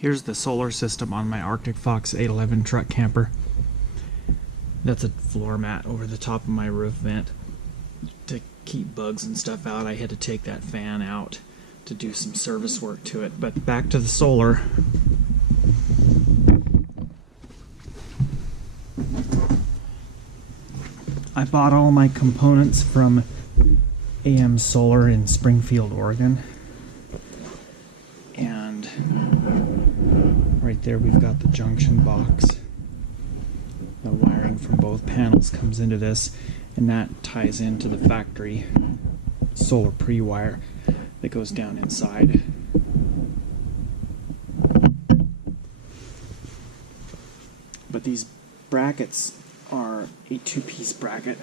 Here's the solar system on my Arctic Fox 811 truck camper. That's a floor mat over the top of my roof vent to keep bugs and stuff out. I had to take that fan out to do some service work to it. But back to the solar. I bought all my components from AM Solar in Springfield, Oregon. And right there we've got the junction box. The wiring from both panels comes into this, and that ties into the factory solar pre-wire that goes down inside. But these brackets are a two-piece bracket.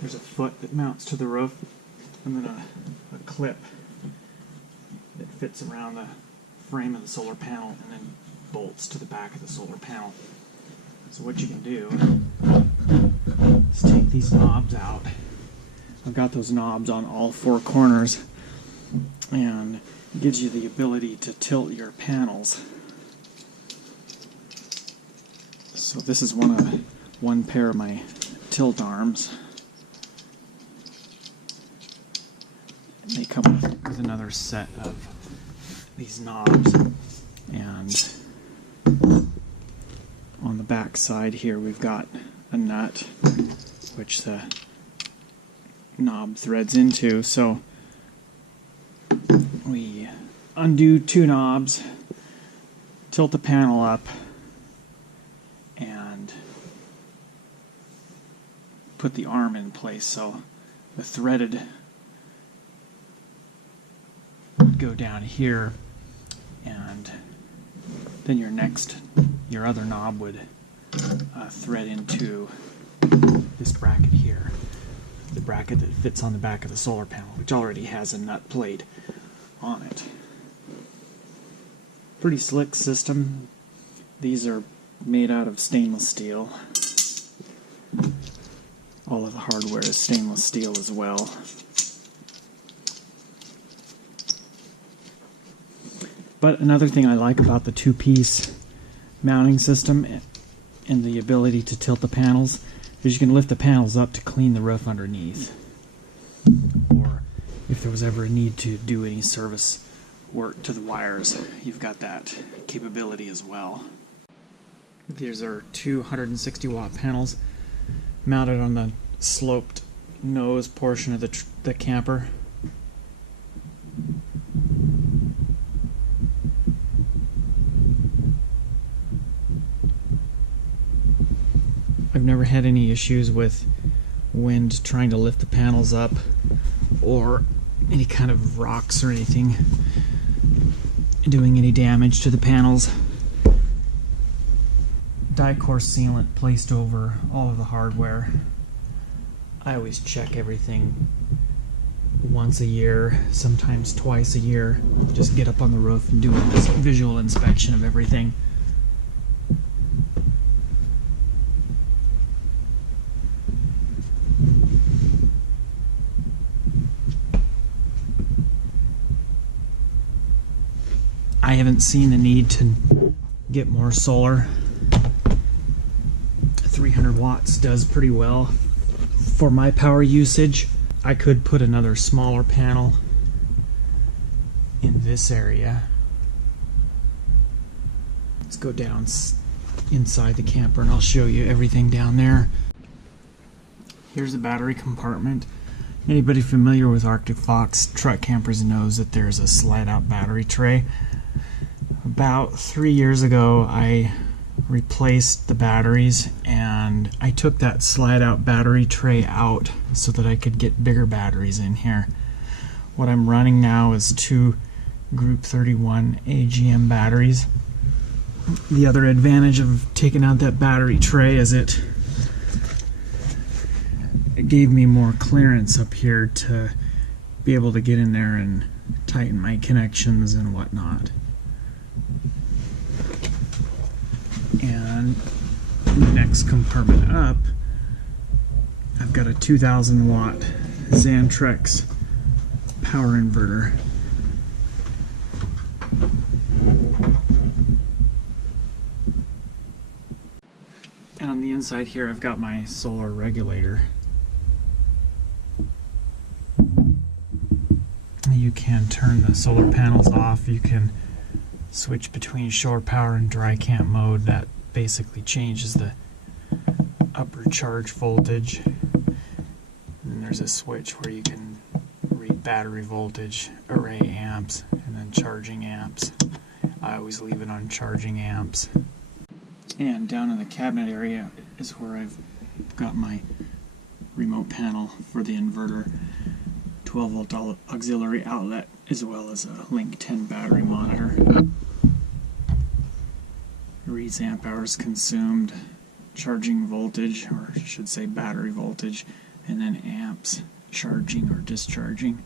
There's a foot that mounts to the roof, and then a clip that fits around the frame of the solar panel and then bolts to the back of the solar panel. So what you can do is take these knobs out. I've got those knobs on all four corners, and it gives you the ability to tilt your panels. So this is one pair of my tilt arms. And they come with another set of these knobs, and on the back side here we've got a nut which the knob threads into. So we undo two knobs, tilt the panel up, and put the arm in place. So the threaded would go down here, and then your other knob would thread into this bracket here, the bracket that fits on the back of the solar panel, which already has a nut plate on it. Pretty slick system. These are made out of stainless steel. All of the hardware is stainless steel as well. But another thing I like about the two-piece mounting system and the ability to tilt the panels is you can lift the panels up to clean the roof underneath. Or if there was ever a need to do any service work to the wires, you've got that capability as well. These are two 160-watt panels mounted on the sloped nose portion of the camper. I've never had any issues with wind trying to lift the panels up, or any kind of rocks or anything doing any damage to the panels. Die-core sealant placed over all of the hardware. I always check everything once a year, sometimes twice a year. Just get up on the roof and do a visual inspection of everything. I haven't seen the need to get more solar. 300 watts does pretty well for my power usage. I could put another smaller panel in this area. Let's go down inside the camper and I'll show you everything down there. Here's the battery compartment. Anybody familiar with Arctic Fox truck campers knows that there's a slide-out battery tray. About 3 years ago, I replaced the batteries, and I took that slide-out battery tray out so that I could get bigger batteries in here. What I'm running now is two Group 31 AGM batteries. The other advantage of taking out that battery tray is it gave me more clearance up here to be able to get in there and tighten my connections and whatnot. And the next compartment up, I've got a 2000 watt Xantrex power inverter. And on the inside here, I've got my solar regulator. You can turn the solar panels off. You can switch between shore power and dry camp mode. That basically changes the upper charge voltage. And there's a switch where you can read battery voltage, array amps, and then charging amps. I always leave it on charging amps. And down in the cabinet area is where I've got my remote panel for the inverter, 12 volt auxiliary outlet, as well as a Link 10 battery monitor. Reads amp hours consumed, charging voltage, or I should say battery voltage, and then amps, charging or discharging.